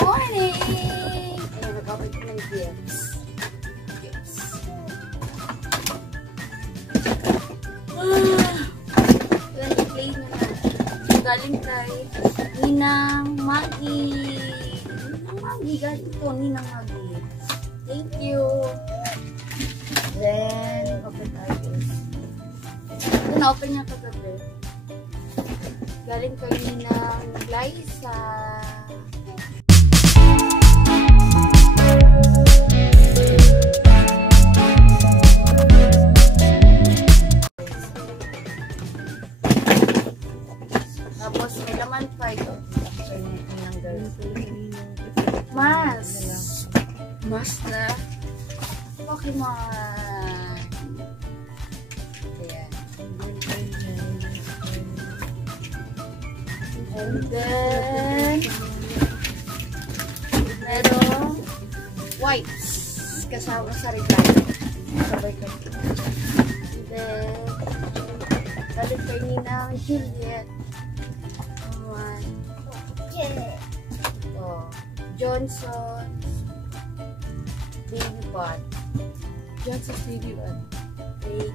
morning! Ayan, nag-open ko ng gifts. Ayan, i-play na na. Galing kay Ninang Maggie. Ninang Maggie, galing ito, Ninang Maggie. Thank you. Then, open tayo this. Ito na-open niya kagabi. Galing kay Ninang Liza. Tapos may laman pa ito. Mas. Mas na. Pokemon. Ayan. And then merong wipes kasama sa regalo. Sabay ka. And then balik kay Ninang Juliet. Oh, Johnson baby pot. Johnson's baby pot. Thank you.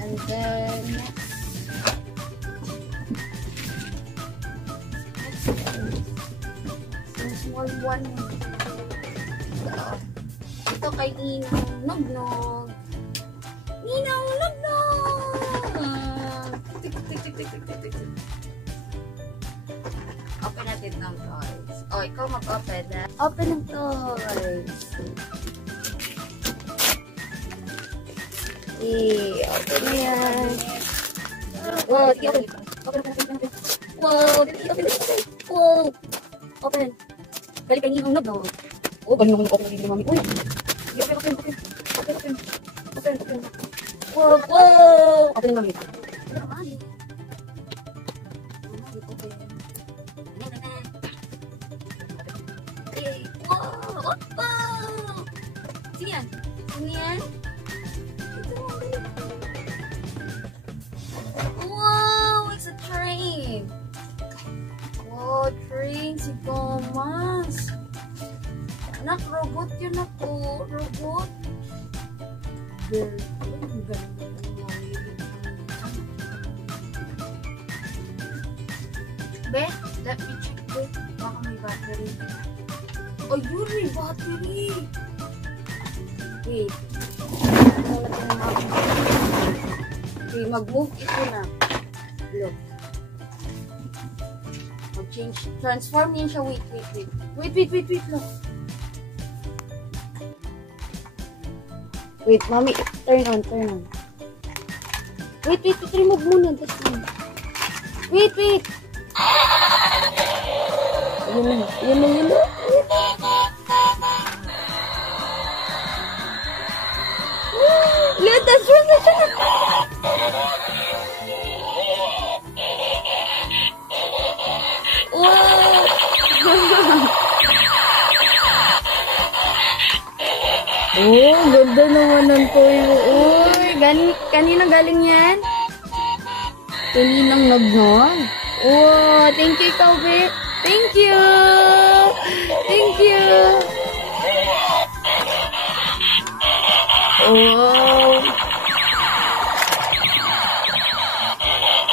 And then next small one. Ito kay Ninang Nognog. Ninang Nognog! Open natin ng toys. O, ikaw mag-open na. Open ng toys. Open na yan. Wow, sige, open. Open. Wow, open. Wow. Open. Balik kay Ninang Nognog. Oh, galing naman open din mami. Uy. Open. Wow, wow. Open mami. Yan. Wow, it's a train. Wow, train si Thomas. Anak, robot yun ako. Robot. Be, let me check it. Baka may battery. Oh, yun, may battery. Wait. Okay, mag-move ito na. Look. Mag-change. Transform yan siya. Wait. Look. Wait, mami. Turn on. Wait. Remove muna. Wait. Yun na. Lihat, that's right. Wow. Oh, ganda naman ng toyo. Uy, kanina galing yan? Ninang Nognog. Oh, thank you, Kobe. Thank you. Oh.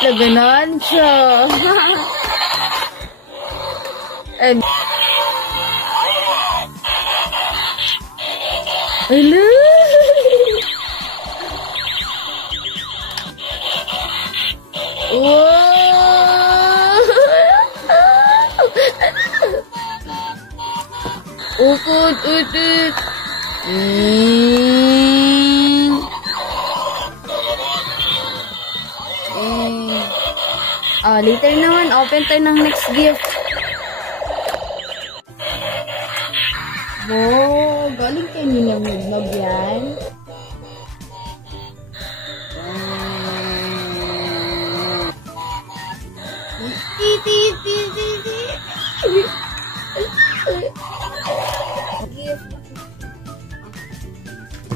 Laganan siya. And hello. Wow. Ukut. Later naman, open tayo ng next gift. Wow, galing kayo Ninang Nognog yan.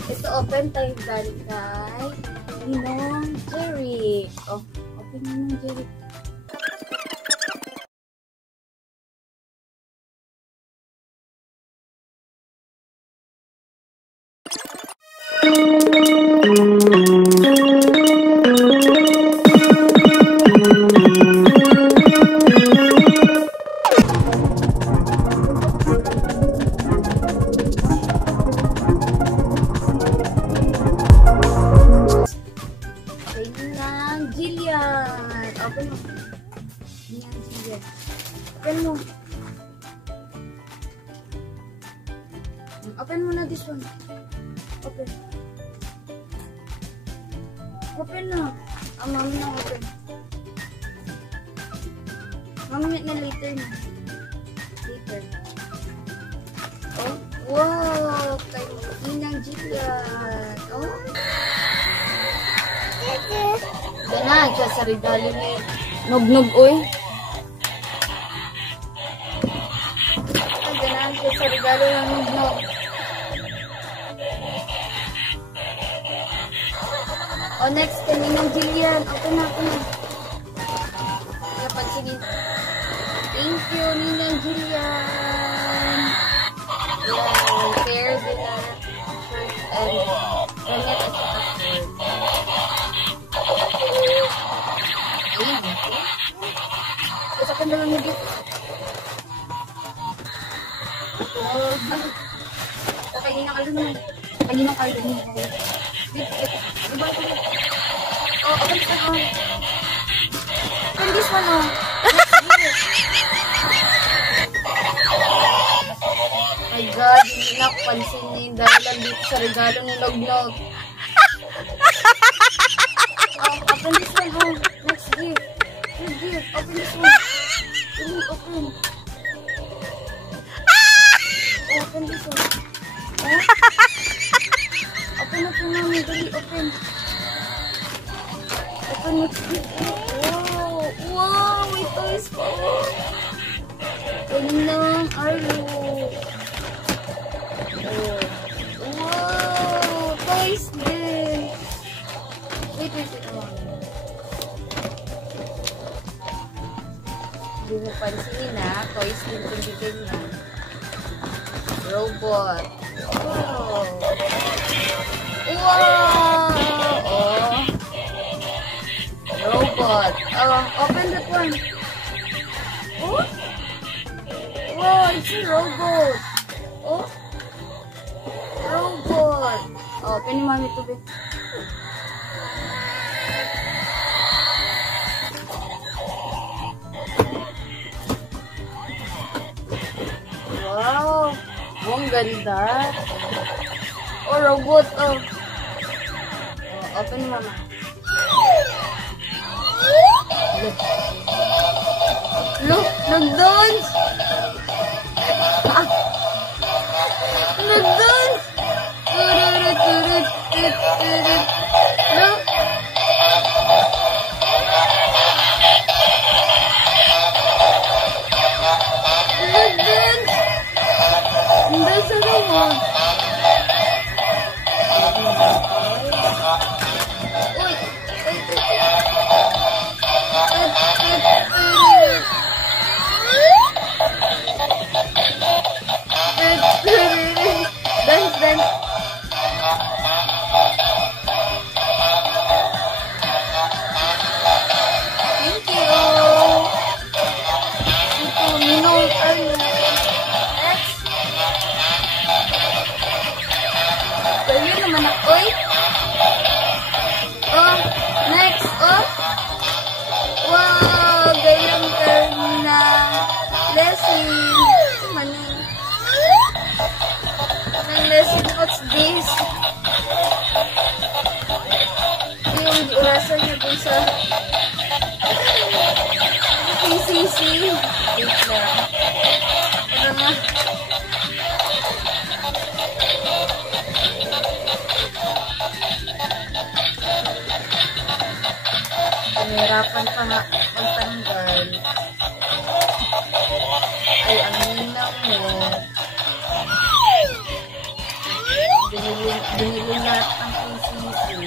Ito, open tayo galing kay Ninong Jerry. Oh, open Ninong Jerry. Jillian. Open mo. Ninang Jillian. Open mo. Open mo na this one. Open. Open na. Mami na open. Mami na later na. Later. Oh, wow. Kay Ninang Jillian. Oh. Gana, siya sa regalo ni Nog-Nog, oy. Gana, siya sa regalo ng Nog-Nog. Oh, next, kaninang Jillian. Open na, open na. Napansinin. Thank you, Ninang Jillian. Wow, hair din na. And ganyan at saka shirt. Terus akan dalam hidup. Kanina ka dun. Kanina ka dun. Oh, open this one. Open this one, oh. My God, hindi na ako pansinin dahil lang dito sa regalo ni Nog-Nog. Open this one, oh. Next gift. Next gift. Open this one. Open. Open this one. Oh. Open, mami. Dali, open. Open next gift. Wow. Wow, may toys pa. Ganang Arlo. Oh. Wow, toys din. Wait. Oh. Hindi mo pansinin na, toys din kung bigay niya. Robot. Wow. Wow. Oh. Robot. Oh, open that one. Oh. Wow, it's a robot. Oh. Robot. Oh, open yung mami tubig. Wow. Oh, ang ganda. Oh, robot. Oh. Oh, open mo, mama. Look, nag-dance. Nag-dance. Look. Nag-dance. Nag-dance sa naman. Dance. Thank you. Ito, Ninong Arlo. Next. Kaya naman ako, oy. Oh, next. Oh. Wow, gayang na blessing. Manang. Lesson, what's this? Yung orasan niya dun sa PCC. Wait lang. Ano nga? Nahirapan pa nga magtanggal. Ay, ang ninang mo. Binili lahat ang PCC.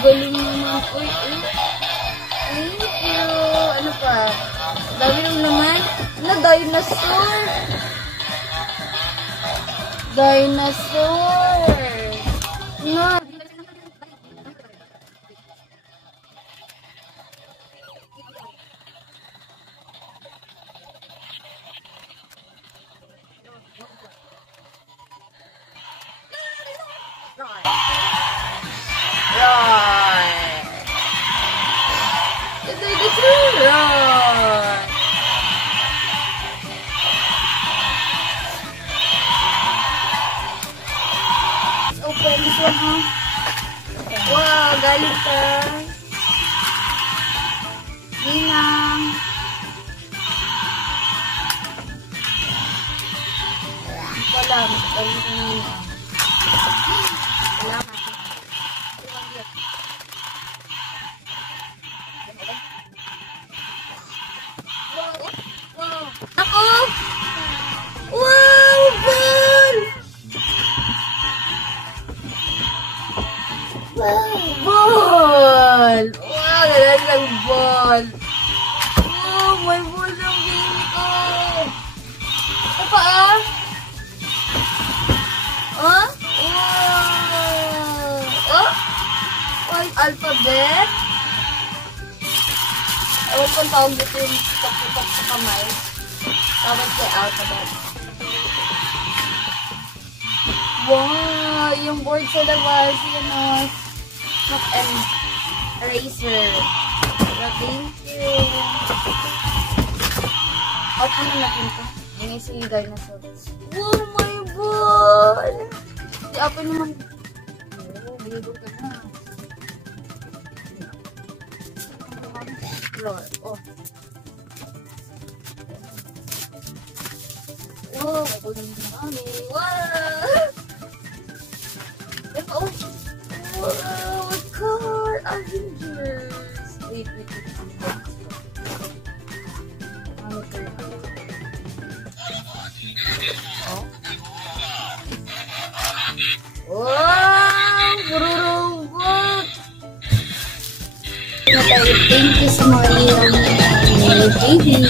galing naman. Uy, uy. Thank you. Ano pa? Dami lang naman. Ano, dinosaur. Dinosaur. No. Open this one, huh? Wow, galing ka. Ninang. Wala, galing ka Ninang. Salamat. Ako! Wow! Ball! Ball! Wow! Galang lang ball! Oh! May ball ng baby ko! Ito pa ah! Oh? Wow! Oh? White alphabet? Ewan kong tawag dito yung tak-tak sa kamay. Tawag kay alphabet. Wow! Yung board sa labas, yun o. Smoke and eraser. So, thank you. Open na natin ito. Yung isa yung dinosaurs. Oh my God! I-open naman. Oh, bigo ka na. Floor. Oh. Wow! Kukunin mo na kami. Wow! Oh! Wow! A car! Avengers! Wait. Ano ito? Oh? Wow! Puro robot! Thank you sa mga baby.